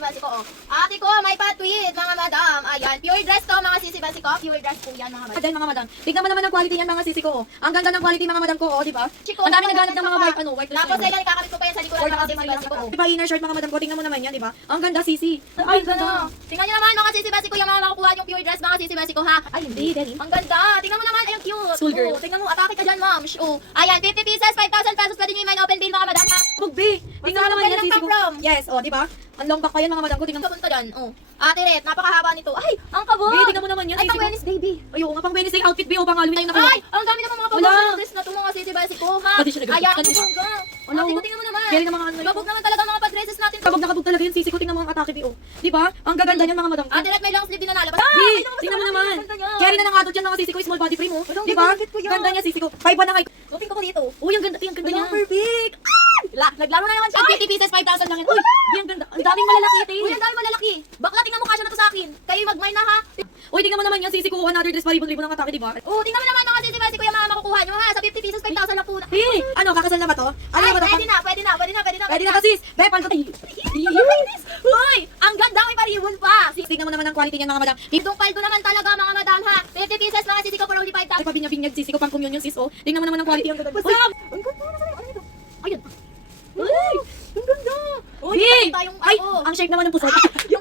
sisibasi ko, oh. Ate ko, may patwid, mga madam. Ayan, pure dress to, mga sisibasi ko. Pure dress po yan, mga madam. Ayan mga madam. Tignan mo naman ang quality niyan mga sisi ko. Oh. Ang ganda ng quality mga madam ko, oh, di ba? Chiko, Ang dami tapos naghanap ng mga white white Tapos dress. ay kakabit ko pa yan sa likuran, mga sisibasi ko, oh. Di ba inner shirt mga madam ko, tingnan mo naman yan, di ba? Ang ganda sisi. Ay, ganda. Tingnan nyo naman, mga sisibasi ko, yung mga makukuha yung pure dress, mga sisibasi ko, ha? Ay, hindi, Daddy. Ang ganda. Tingnan mo naman, ay, ang cute. School girl. Oh, tingnan mo, atake ka dyan, ma'am. Oh. Ayan, 50 pieces, 5,000 pesos. Pwede nyo i-mine open bill, mga madam, ha? Bugbi. Tingnan mo naman yan, Saan sisi ka ko. from? Yes, oh, di ba? Ang long back pa yan mga madam ko, tingnan mo. Papunta dyan, oh. Ate Ret, napakahaba nito. Ay, ang kabog. Babe, tingnan mo naman yan, Ay, sisi pang ko. Wednesday, baby. Ay, oo nga, pang Wednesday outfit, be, o pang Halloween na yung Ay, ang dami naman mga Wala. pabog dress na ito, mga sisibasi ko, ha? Pati siya nag- Ayan, ang pati- bongga. Ano? Ate ko, tingnan mo naman. Kaya naman ano. Kabog naman talaga mga pa-dresses natin. Kabog na kabog talaga yun, sisi ko, tingnan mo ang atake, be, oh. Di ba? Ang gaganda niyan mga madam ko. Ate Ret, may long sleeve din na nalabas. Di, Ay, tingnan mo ang naman. ganda niya. Carry na ng adult yan mga sisi ko, small body frame, oh. Ang Di ba? ganda ko yan. Ganda niya sisi ko. 5-1 na kayo. Suotin ko po dito. Uy, ang ganda niya. Perfect. Naglaro na naman siya. 50 pieces, 5,000 lang yan. Uy, di, ang ganda. Ang daming malalaki ito, Uy, ang dami malalaki. Bakla, tingnan mo kasya na to sa akin. Kayo mag-mine na, ha? Uy, tingnan mo naman yan, sisi ko, another dress pa, libon-libon ng atake, di ba? Oh, tingnan mo naman mga sisibasi ko yung mga makukuha nyo, ha? Sa 50 pieces, 5,000 lang po na. Hey, ano, kakasal na ba to? Ano Ay, ba to? pwede na. Pwede na ba, sis? Be, paldo. Uy, ang ganda, may paribon pa. Tingnan mo naman ang quality niyan, mga madam. Itong paldo naman talaga, mga madam, ha? 50 pieces, mga sisi ko for only Ay, 5,000. pabinyag-binyag, sisi ko, pang communion, sis, oh. Tingnan mo naman ang quality, ang ganda. Basta! Ang ganda na sa'yo. Ano ito? Ayun. Uy, ang ganda. Uy, Hey! tayong Ay, ako. ang shape naman ng puso. Yung